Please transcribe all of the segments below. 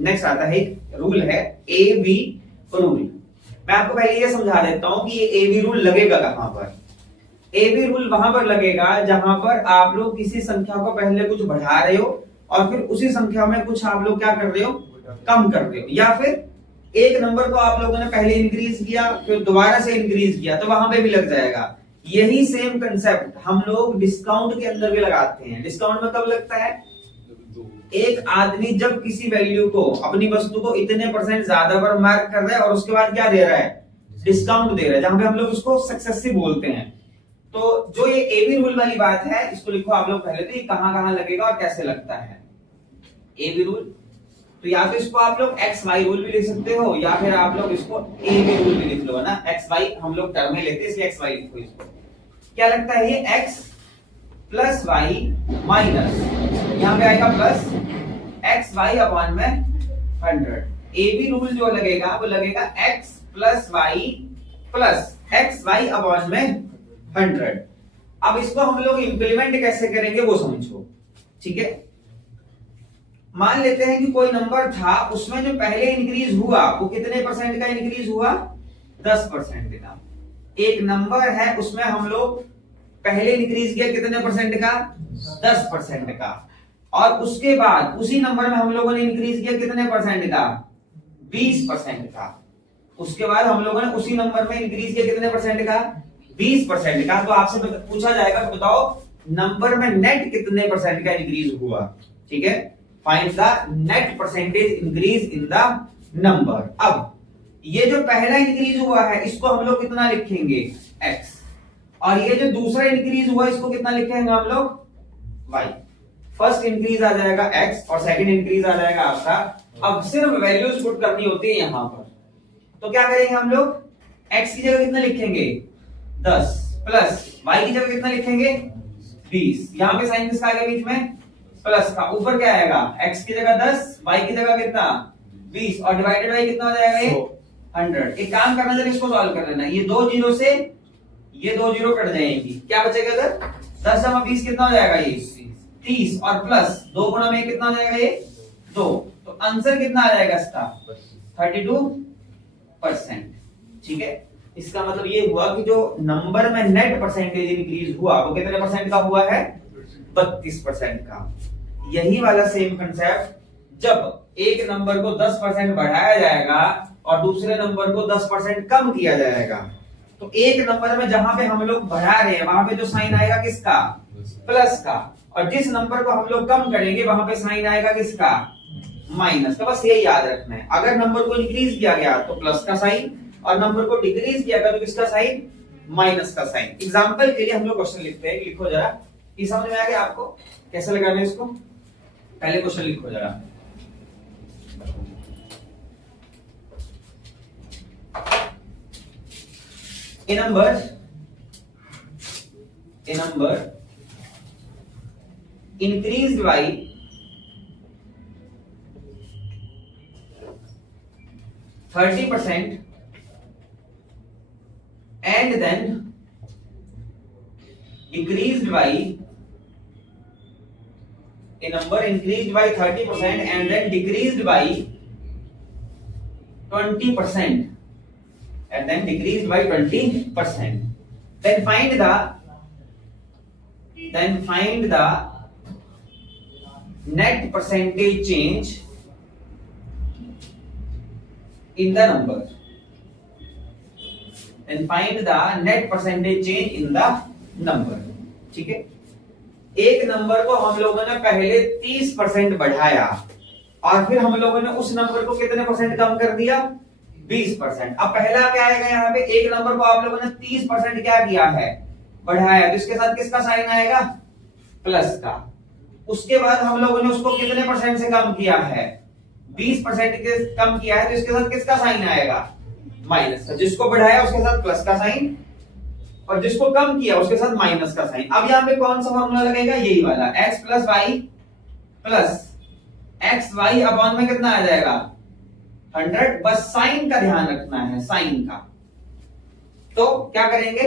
Next आता है एक रूल है ए बी रूल। मैं आपको पहले ये समझा देता हूं कि ये ए बी रूल लगेगा कहां पर। ए बी रूल वहां पर लगेगा जहां पर आप लोग किसी संख्या को पहले कुछ बढ़ा रहे हो और फिर उसी संख्या में कुछ आप लोग क्या कर रहे हो, कम कर रहे हो, या फिर एक नंबर को आप लोगों ने पहले इंक्रीज किया फिर दोबारा से इंक्रीज किया तो वहां पे भी लग जाएगा। यही सेम कंसेप्ट हम लोग डिस्काउंट के अंदर भी लगाते हैं। डिस्काउंट में कब लगता है, एक आदमी जब किसी वैल्यू को, अपनी वस्तु को इतने % ज्यादा पर मार्क कर रहा है और उसके बाद क्या दे रहा है, डिस्काउंट दे रहा है, जहां पे हम लोग उसको सक्सेसिव बोलते हैं। तो जो ये एबी रूल वाली बात है इसको लिखो आप लोग पहले, तो ये कहां कहां लगेगा और कैसे लगता है एबी रूल। तो या तो इसको आप लोग एक्स वाई रूल भी लिख सकते हो या फिर आप लोग इसको एबी रूल भी लिख लो, है ना। एक्स वाई हम लोग टर्म में लेते हैं इसलिए एक्स वाई लिखो। इसको क्या लगता है, ये एक्स प्लस वाई माइनस, यहां पे आएगा प्लस एक्स वाई अपॉन में 100। एबी रूल जो लगेगा वो लगेगा X plus Y plus X Y upon में 100। अब इसको हम लोग इंप्लीमेंट कैसे करेंगे वो समझो, ठीक है। मान लेते हैं कि कोई नंबर था, उसमें जो पहले इंक्रीज हुआ वो कितने % का इंक्रीज हुआ, 10% का। एक नंबर है उसमें हम लोग पहले इंक्रीज किया कितने % का, 10% का, और उसके बाद उसी नंबर में हम लोगों ने इंक्रीज किया कितने % का, 20% का। उसके बाद हम लोगों ने उसी नंबर में इंक्रीज किया कितने % का, 20% का। तो आपसे पूछा जाएगा कि बताओ नंबर में नेट कितने % का इंक्रीज हुआ, ठीक है। Find the net percentage increase in the number. अब ये जो पहला इंक्रीज हुआ है इसको हम लोग कितना लिखेंगे, x, और ये जो दूसरा इंक्रीज हुआ इसको कितना लिखेंगे हम लोग, y। फर्स्ट इंक्रीज आ जाएगा x और सेकंड इंक्रीज आ जाएगा आपका। अब सिर्फ वैल्यूज पुट करनी होती है यहां पर, तो क्या करेंगे हम लोग, x की जगह कितना लिखेंगे 10 प्लस y की जगह कितना लिखेंगे 20। यहां पे साइन किसका आ गया बीच में, प्लस का। ऊपर क्या आएगा, x की जगह 10 y की जगह कितना 20 और डिवाइडेड बाय कितना हो जाएगा ये 100। एक काम करना, जरा इसको सॉल्व कर लेना। ये 2 जीरो से ये 2 जीरो कट जाएंगी, क्या बचेगा इधर, 10 जमा 20 कितना हो जाएगा ये 30 और प्लस 2 गुना में कितना हो जाएगा ये 2। तो आंसर कितना आ जाएगा इसका 32%, ठीक है। इसका मतलब ये हुआ कि जो नंबर में नेट परसेंटेज इंक्रीज हुआ वो कितने % का हुआ है, 32% का। यही वाला सेम कंसेप्ट जब एक नंबर को 10% बढ़ाया जाएगा और दूसरे नंबर को 10% कम किया जाएगा, तो एक नंबर में जहां पे हम लोग बढ़ा रहे हैं वहां पे जो साइन आएगा किसका, प्लस का, और जिस नंबर को हम लोग कम करेंगे वहां पे साइन आएगा किसका, माइनस का। बस ये याद रखना है, अगर नंबर को इंक्रीज किया गया तो प्लस का साइन और नंबर को डिक्रीज किया गया तो किसका साइन, माइनस का साइन। एग्जांपल के लिए हम लोग क्वेश्चन लिखते हैं, लिखो जरा, ये समझ में आ गया आपको कैसे लगाना है इसको। पहले क्वेश्चन लिखो जरा, a number increased by 30% and then decreased by, a number increased by 30% and then decreased by 20% and then decreased by 20%. Then find the net percentage change in the number. Then find the net percentage change in the number. ठीक है, एक number को हम लोगों ने पहले 30% बढ़ाया और फिर हम लोगों ने उस नंबर को कितने % कम कर दिया, 20%। अब पहला क्या आएगा, यहाँ पे एक नंबर को आप लोगों ने 30% क्या किया है, बढ़ाया, तो इसके साथ किसका साइन आएगा, प्लस का। उसके बाद हम लोगों ने उसको कितने % से कम किया है, 20% के कम किया है, तो इसके साथ किसका साइन आएगा, माइनस का। जिसको बढ़ाया उसके साथ प्लस का साइन और जिसको कम किया उसके साथ माइनस का साइन। अब यहाँ पे कौन सा फॉर्मूला लगेगा, यही वाला, x plus Y plus X Y upon में कितना आ जाएगा 100। बस साइन का ध्यान रखना है, साइन का। तो क्या करेंगे,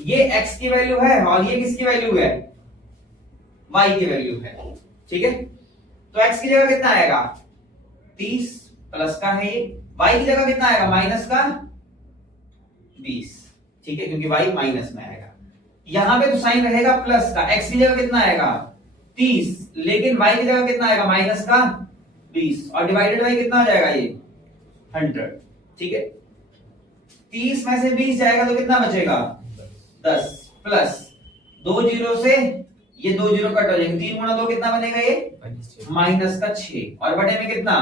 ये x की वैल्यू है और ये किसकी वैल्यू है, y की वैल्यू है, ठीक है। तो x की जगह कितना आएगा 30 प्लस का है ये, y की जगह कितना आएगा माइनस का 20, ठीक है, क्योंकि y माइनस में आएगा। यहां पे तो साइन रहेगा प्लस का, x की जगह कितना आएगा 30, लेकिन y की जगह कितना आएगा माइनस का 20, और डिवाइडेड बाई कितना हो जाएगा ये 100, ठीक है। 30 में से 20 जाएगा तो कितना बचेगा 10, प्लस 2 जीरो से ये 2 जीरो कट हो जाएंगे, 3 गुणा 2 कितना बनेगा ये माइनस का 6, और बटे में कितना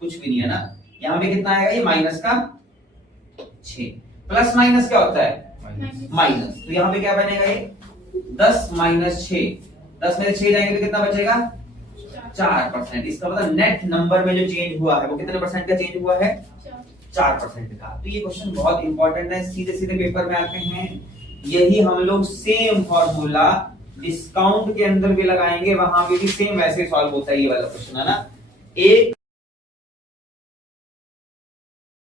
कुछ भी नहीं है ना, यहाँ पे कितना आएगा ये माइनस का 6, प्लस माइनस क्या होता है माइनस, तो यहाँ पे क्या बनेगा ये 10 माइनस 6, 10 में से 6 जाएंगे तो कितना बचेगा 4%। इसका मतलब नेट नंबर में जो चेंज हुआ है वो कितने परसेंट का चेंज हुआ है 4% का। तो ये क्वेश्चन बहुत इंपॉर्टेंट है, सीधे सीधे पेपर में आते हैं। यही हम लोग सेम फॉर्मूला डिस्काउंट के अंदर भी लगाएंगे, वहां पे भी सेम वैसे सॉल्व होता है ये वाला क्वेश्चन, है ना। एक